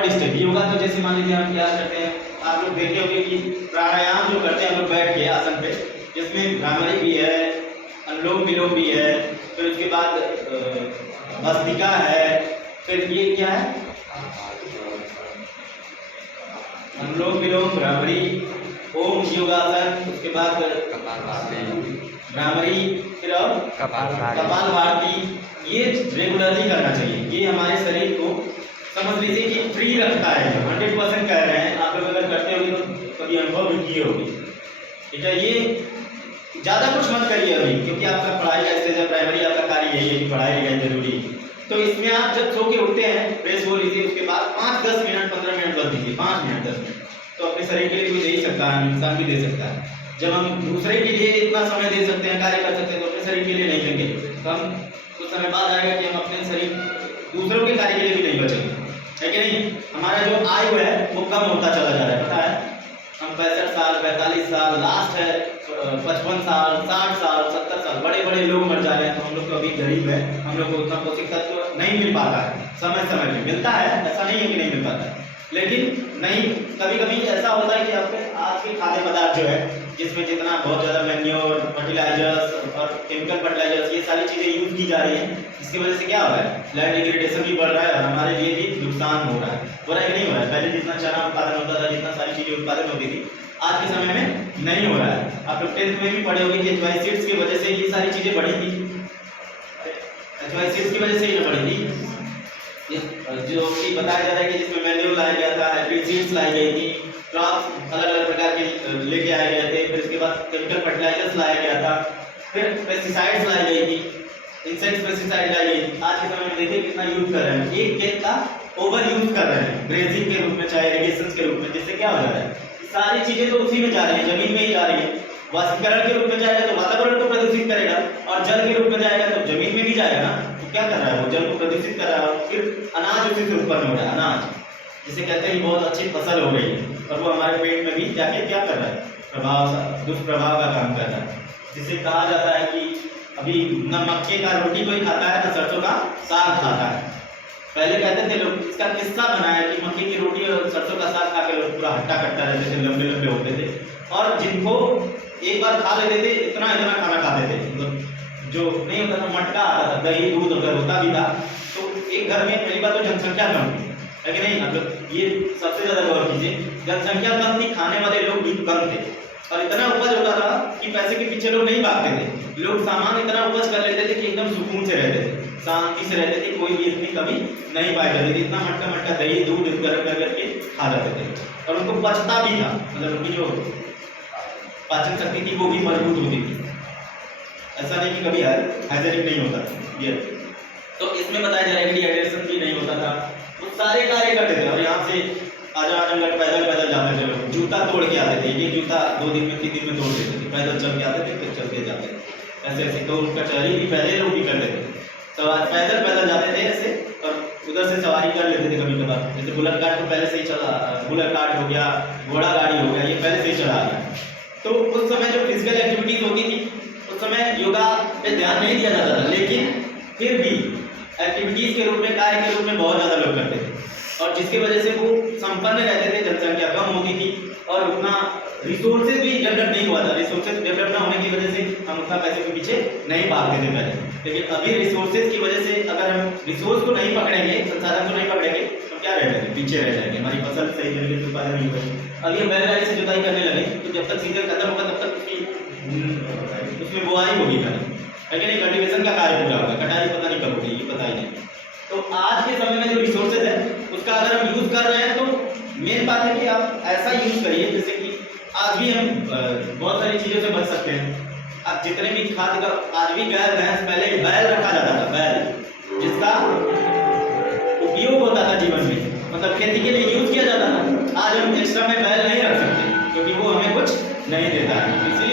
Third step yoga. तो जैसे मान लीजिए हम क्या करते हैं, आप लोग देखे होंगे कि प्राणायाम जो करते हैं हम लोग बैठ के आसन पे, जिसमें भ्रामरी भी है, अनुलोम विलोम भी है, फिर उसके बाद भस्त्रिका है, फिर ये क्या है, अनुलोम विलोम, भ्रामरी, ओम योगासन, उसके बाद भ्रामरी, फिर और कपालभाति। ये रेगुलरली करना चाहिए। ये हमारे शरीर को समझ लीजिए कि फ्री रखता है। 100% कह रहे हैं, आप लोग अगर करते होंगे तो कभी अनुभव भी किए होंगे, ठीक है। ये ज़्यादा कुछ मत करिए अभी, क्योंकि आपका पढ़ाई का स्टेज है, प्राइमरी आपका कार्य यही है कि पढ़ाई लिखाई जरूरी है। तो इसमें आप जब सो के उठते हैं फ्रेश हो लीजिए, उसके बाद 5-10 मिनट 15 मिनट बस दीजिए, 5 मिनट 10 मिनट। तो अपने शरीर के लिए भी दे ही सकता है, इंसान भी दे सकता है। जब हम दूसरे के लिए इतना समय दे सकते हैं, कार्य कर सकते हैं, तो अपने शरीर के लिए नहीं देंगे तो हम कुछ समय बाद आएगा कि हम अपने शरीर दूसरों के कार्य के लिए भी नहीं बचेंगे, है कि नहीं। हमारा जो आयु है वो कम होता चला जा रहा है, पता है। हम 65 साल 45 साल, लास्ट है 55 साल 60 साल 70 साल, बड़े बड़े लोग मर जा रहे हैं। तो हम लोग तो अभी गरीब है, हम लोग को उतना पौष्टिक तत्व नहीं मिल पाता है। समय समय पे मिलता है, ऐसा नहीं है कि नहीं मिल पाता है, लेकिन नहीं, कभी कभी ऐसा होता है कि आपके आज के खाद्य पदार्थ जो है, जिसमें जितना बहुत ज़्यादा मैन्योर, फर्टिलाइजर्स और केमिकल फर्टिलाइजर्स, ये सारी चीज़ें यूज की जा रही हैं। इसकी वजह से क्या हो रहा है, लैंड डिग्रेडेशन भी बढ़ रहा है और हमारे लिए भी नुकसान हो रहा है। हो रहा है कि नहीं हो रहा है। पहले जितना चना उत्पादन होता था, जितना सारी चीज़ें उत्पादन होती थी, आज के समय में नहीं हो रहा है। आप लोग 10th में भी पढ़े होंगे कि HY सीड्स की वजह से ये सारी चीज़ें बढ़ी थी। HY सीड्स की वजह से ये बढ़ी थी, जो कि बताया जा रहा है कि जिसमें मैन्योर लाया गया था, हाइब्रिड सीड्स लाई गई थी, क्रॉप्स अलग अलग प्रकार के लेके आए गए थे, फिर उसके बाद केमिकल फर्टिलाइजर्स लाया गया था, फिर पेस्टिसाइड्स लाई गई थी, इंसेक्ट पेस्टिसाइड लाई गई थी। आज के समय में देखिए कितना यूज कर रहे हैं, एक खेत का ओवर यूज कर रहे हैं ग्रेजिंग के रूप में, चाहे इरिगेशन के रूप में, जिससे क्या हो जा रहा है, सारी चीजें तो उसी में जा रही है, जमीन में ही जा रही है। वाष्पीकरण के रूप में जाएगा तो वातावरण को प्रदूषित करेगा, और जल के रूप में जाएगा तो जमीन में भी जाएगा ना। तो क्या कर रहा है, वो जल को प्रदूषित कर रहा है, फिर अनाज उसी से उत्पन्न हो रहा है, अनाज जिसे कहते हैं बहुत अच्छी फसल हो रही है, और वो हमारे पेट में भी जाके क्या कर रहा है, प्रभाव, दुष्प्रभाव का काम कर रहा है। जिसे कहा जाता है कि अभी न मक्के का रोटी कोई खाता है, न सरसों का साग खाता है। पहले कहते थे लोग, इसका किस्सा बना है कि मक्के की रोटी और सरसों का साग खा के लोग पूरा हट्टा कट्टा रहते थे, लंबे लंबे होते थे, और जिनको एक बार खा लेते थे इतना इतना खाना खाते थे, मतलब जो नहीं होता था, मटका आता था, दही दूध अगर होता भी था तो एक घर में पहली बार तो जनसंख्या कम थी, है कि नहीं। मतलब ये सबसे ज्यादा गौर कीजिए, जनसंख्या कम थी, खाने वाले लोग भी कम थे, और इतना उपज होता था कि पैसे के पीछे लोग नहीं भागते थे। लोग सामान इतना उपज कर लेते थे कि एकदम सुकून से रहते थे, शांति से रहते थे, कोई भी इतनी कमी नहीं पाई जाती थी। इतना मटका मटका दही दूध गर्म कर करके खा जाते थे, और उनको पचता भी था, मतलब उनकी जो पाचन शक्ति थी वो भी मजबूत होती थी। ऐसा नहीं कि कभी हाइजेनिक नहीं होता था ये। तो इसमें बताया जा रहा है कि डिहाइड्रेशन भी नहीं होता था, वो सारे कार्य करते थे। और यहाँ से आजमगढ़ पैदल पैदल जाते थे लोग, जूता तोड़ के आते थे, ये जूता 2 दिन में 3 दिन में तोड़ देते थे, पैदल चल के आते थे, फिर चलते जाते थे ऐसे ऐसे। तो कचहरी भी पहले लोग भी करते थे, तो पैदल पैदल जाते थे ऐसे, और उधर से सवारी कर लेते थे कभी कभार। जैसे बुलेट कार्ट तो पहले से ही चला, बुलेट कार्ट हो गया, घोड़ा गाड़ी हो गया, ये पहले से ही चला आ गया। तो उस समय जो फिजिकल एक्टिविटीज होती थी, उस समय योगा पे ध्यान नहीं दिया जाता था, लेकिन फिर भी एक्टिविटीज के रूप में, कार्य के रूप में बहुत ज़्यादा लोग करते थे, और जिसकी वजह से वो संपन्न रहते थे, जनसंख्या कम होती थी, और उतना रिसोर्सेज भी डेवलप नहीं हुआ था। रिसोर्सेज डेवलप ना होने की वजह से हम उतना पैसे के पीछे नहीं भागते थे पहले, लेकिन अभी रिसोर्सेज की वजह से अगर हम रिसोर्स को नहीं पकड़ेंगे, संसाधन को नहीं पकड़ेंगे, तो क्या रह जाएंगे, पीछे रह जाएंगे, हमारी फसल सही तरीके से उत्पादन नहीं होगी। अभी हम बैलगाड़ी से जुताई करने लगे तो जब तक सीजन खत्म होगा तब तक उसमें बुआई होगी खाली, है कि नहीं, कल्टीवेशन का कार्य पूरा होगा, कटाई पता नहीं कब होगी, ये पता ही नहीं। तो आज के समय में जो रिसोर्सेज है उसका अगर हम यूज कर रहे हैं तो मेन बात है कि आप ऐसा यूज करिए जैसे कि आज भी हम बहुत सारी चीज़ों से बच सकते हैं। अब जितने भी खाद्य का, आज भी गाय भैंस, पहले बैल रखा जाता था, बैल जिसका उपयोग होता था जीवन में, मतलब खेती के लिए यूज किया जाता था। आज हम एक्स्ट्रा में बैल नहीं रख सकते क्योंकि वो हमें कुछ नहीं देता है, इसलिए